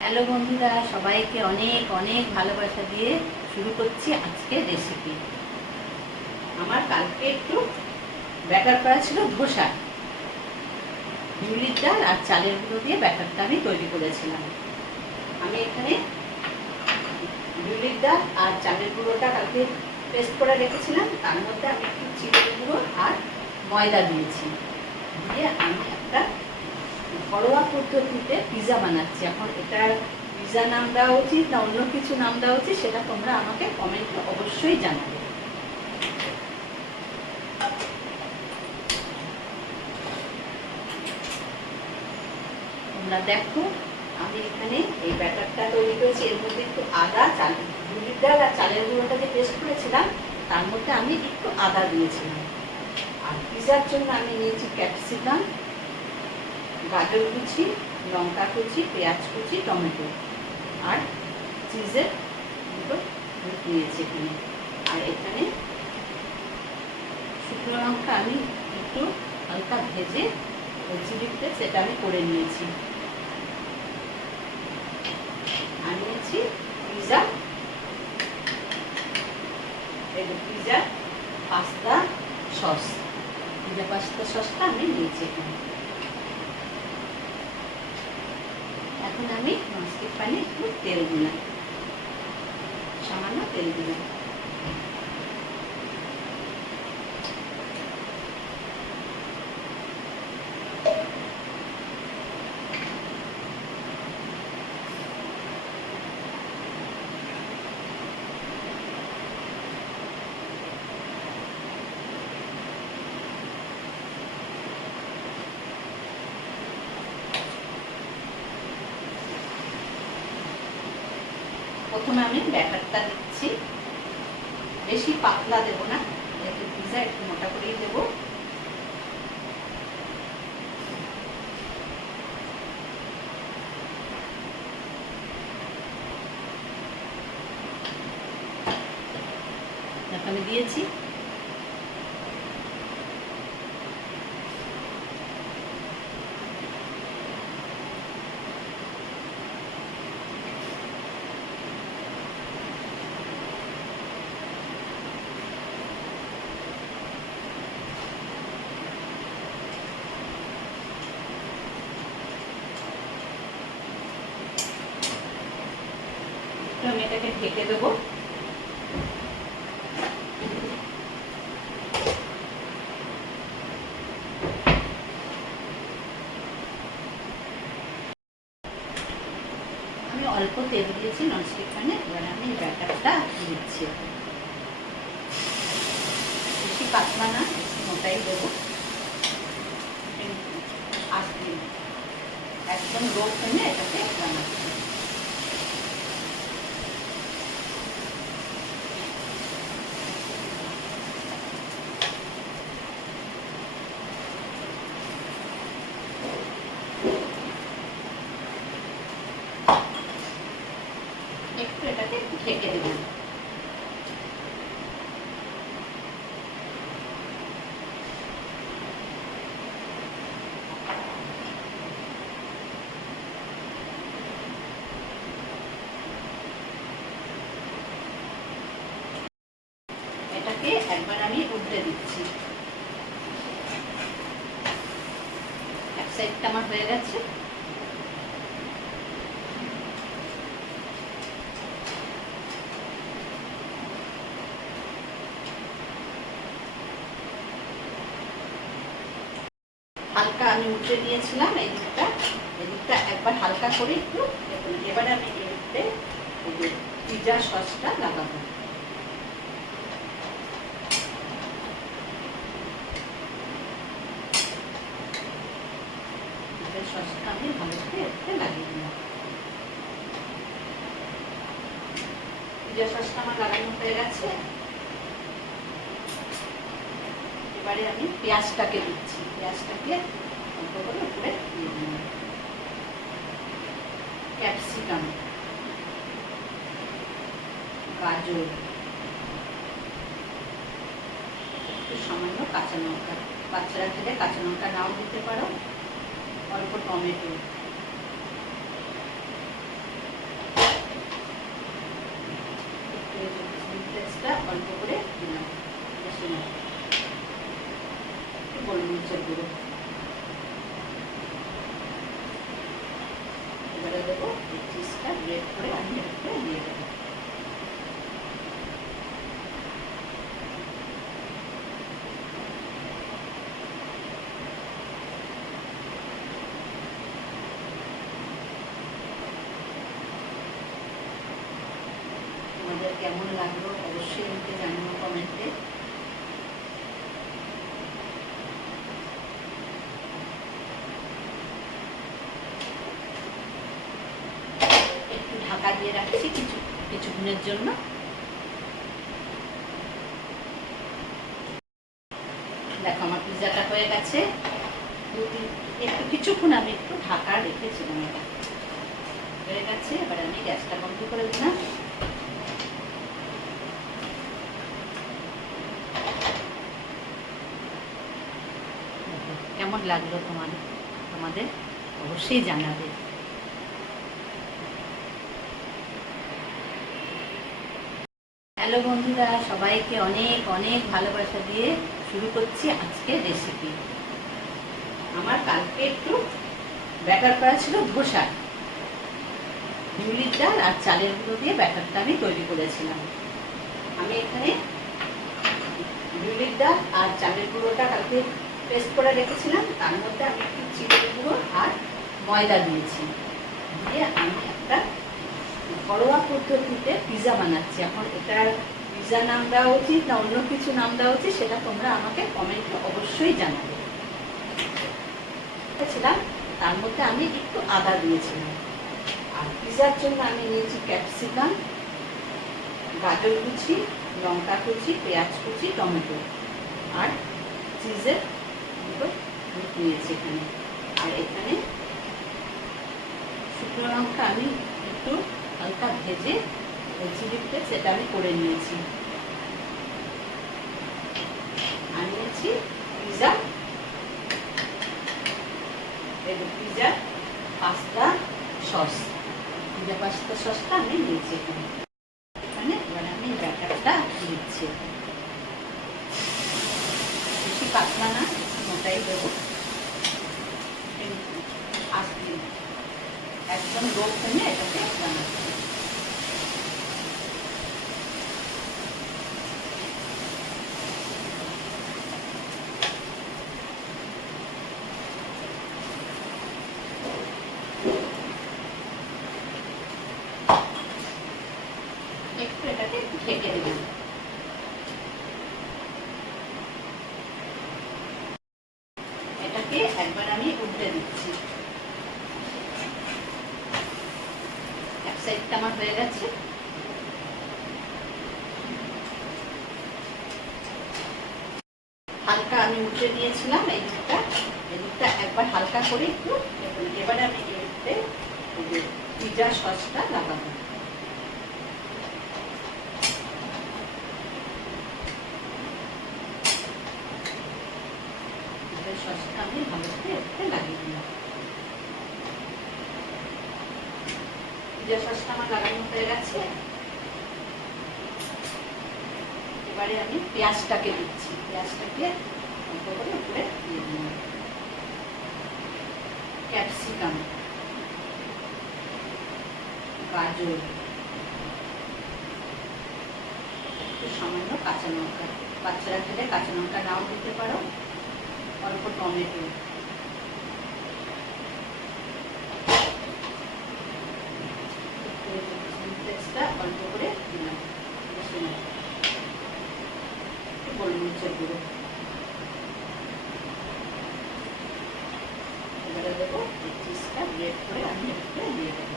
Hello বন্ধুরা, সবাইকে অনেক অনেক ভালোবাসা দিয়ে শুরু করছি আজকের রেসিপি। আমার কালকে একটু ব্যাটার করা ছিল ধোসা। বিউলির ডাল আর চালের গুঁড়ো দিয়ে ব্যাটারটা আমি তৈরি করেছিলাম। আমি এখানে বিউলির ডাল আর চালের গুঁড়োটা কালকে পেস্ট করে রেখেছিলাম। তার মধ্যে আমি একটু চিড়ের গুঁড়ো আর ময়দা দিয়েছি। দিয়ে আমি একটা ঘরোয়া পদ্ধতিতে পিৎজা বানাচ্ছি। এখন এটার পিৎজা নাম দেওয়া উচিত না অন্য কিছু নাম দেওয়া উচিত সেটা তোমরা আমাকে কমেন্টে অবশ্যই জানাবে। তোমরা দেখো, আমি এখানে এই ব্যাটারটা তৈরি করেছি। এর মধ্যে একটু আদা, বিউলির ডাল আর চালের গুঁড়োটা যে পেস্ট করেছিলাম তার মধ্যে আমি একটু আদা দিয়েছিলাম। আর পিৎজার জন্য আমি নিয়েছি ক্যাপসিকাম, গাজর কুচি, লঙ্কা কুচি, পেঁয়াজ কুচি, টমেটো আর চিজের দুটো নিয়েছি এখানে। আর এখানে শুকনো লঙ্কা আমি একটু হালকা ভেজে চিলি ফ্লেক্স সেটা আমি করে নিয়েছি। আর নিয়েছি pizza pasta sauce. Pizza pasta সসটা আমি নিয়েছি এখানে। এখন আমি ননস্টিক প্যানে একটু তেল দিলাম, সামান্য তেল দিলাম। প্রথমে আমি ব্যাটারটা দিচ্ছি, বেশি পাতলা দেবো না, একটু পিৎজা একটু মোটা করেই দেবো। আমি দিয়েছি। আমি এটাকে ঢেকে দেবো। আমি অল্প তেল দিয়েছি ননস্টিক প্যানে। এবারে আমি ব্যাটারটা দিচ্ছি, বেশি পাতলা না, বেশি মোটাই দেবো। একদম লো ফ্লেমে এটাকে বানাচ্ছি। একটু এটাকে ঢেকে দেবেন। এটাকে একবার আমি উল্টে দিচ্ছি। এক সাইডটা আমার হয়ে গেছে। হালকা আমি উল্টে দিয়েছিলাম এদিকটা একবার হালকা করে একটু দেখুন। এবারে আমি এদিকতে পিৎজা সসটা লাগাবো। সসটা আমি ভালো করে এদিকে লাগিয়ে দিলাম। পিৎজা সসটা আমার লাগানো হয়ে গেছে। এবারে আমি পেঁয়াজটাকে দিচ্ছি। পেঁয়াজটাকে অল্প করে উপরে দিয়ে দিলাম। ক্যাপসিকাম, গাজর, একটু সামান্য কাঁচা লঙ্কা, বাচ্চারা খেলে কাঁচা লঙ্কা নাও দিতে পারো, অল্প টমেটো, অল্প করে দিলাম, বেশি না, একটু গোলমরিচের গুঁড়ো। এবারে দেবো এই চিজটা গ্রেট করে আমি এর উপরে দিয়ে দেবো। তোমাদের কেমন লাগলো অবশ্যই আমাকে জানাবো কমেন্টে। একটু ঢাকা দিয়ে রাখছি কিছুক্ষণের জন্য। দেখো আমার পিৎজাটা হয়ে গেছে, একটু কিছুক্ষণ আমি একটু ঢাকা রেখেছিলাম, এটা হয়ে গেছে। এবার আমি গ্যাসটা বন্ধ করে দিলাম। কেমন লাগলো তোমাদের অবশ্যই জানাবে। হ্যালো বন্ধুরা, সবাইকে অনেক অনেক ভালোবাসা দিয়ে শুরু করছি আজকের রেসিপি। আমার কালকে একটু ব্যাটার করা ছিল ধোসা, বিউলির ডাল আর চালের গুঁড়ো দিয়ে ব্যাটারটা আমি তৈরি করেছিলাম। আমি এখানে বিউলির ডাল আর চালের গুঁড়োটা কালকে পেস্ট করে রেখেছিলাম, তার মধ্যে আমি একটু চিড়ের গুঁড়ো আর ময়দা দিয়েছি, দিয়ে আমি একটা ঘরোয়া পদ্ধতিতে পিৎজা বানাচ্ছি। এখন এটার পিৎজা নাম দেওয়া উচিত না অন্য কিছু নাম দেওয়া উচিত সেটা তোমরা আমাকে কমেন্টে অবশ্যই জানাবে। তার মধ্যে আমি একটু আদা দিয়েছিলাম। আর পিৎজার জন্য আমি নিয়েছি ক্যাপসিকাম, গাজর কুচি, লঙ্কা কুচি, পেঁয়াজ কুচি, টমেটো আর চিজের নিয়েছি এখানে। আর এখানে শুকনো লঙ্কা আমি একটু হালকা ভেজে চিলি ফ্লেক্স সেটা আমি করে নিয়েছি। আর নিয়েছি pizza pasta sauce, pizza pasta সসটা আমি নিয়েছি এখানে। এবারে আমি ব্যাটারটা দিচ্ছি, বেশি পাতলা না, মোটাই দেবো। একদম লো ফ্লেমে এটাকে বানাচ্ছি। একটু এটাকে ঢেকে দিলাম। এটাকে একবার আমি উল্টে দিচ্ছি। এক সাইডটা আমার হয়ে গেছে, হালকা আমি উল্টে দিয়েছিলাম এই দিকটা একবার হালকা করে একটু। এবারে আমি এতে পিৎজা সসটা লাগাবো। সসটা আমি ভালো করে এতে লাগিয়ে দিলাম। পিৎজা সসটা আমার লাগানো হয়ে গেছে। এবারে আমি পেঁয়াজটাকে দিচ্ছি, পেঁয়াজটাকে অল্প করে উপরে দিয়ে দিলাম। ক্যাপসিকাম, গাজর, একটু সামান্য কাঁচা লঙ্কা, বাচ্চারা খেলে কাঁচা লঙ্কা নাও দিতে পারো, অল্প টমেটো, অল্প করে দিলাম, বেশি না, একটু গোলমরিচের গুঁড়ো। এবারে দেবো এই চিজটা গ্রেট করে আমি এর দিয়ে দেবো।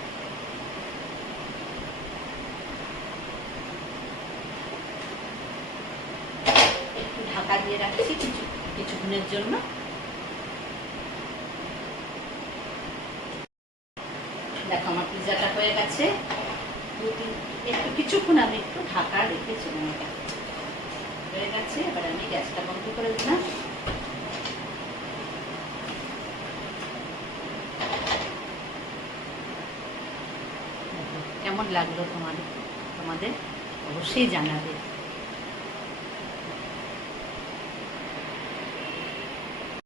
একটু ঢাকা দিয়ে রাখছি কিছুক্ষণের জন্য। দেখো আমার পিৎজাটা হয়ে গেছে, একটু কিছুক্ষণ আমি একটু ঢাকা রেখেছিলাম, এটা হয়ে গেছে। এবার আমি গ্যাসটা বন্ধ করে দিলাম। কেমন লাগলো তোমাদের অবশ্যই জানাবে।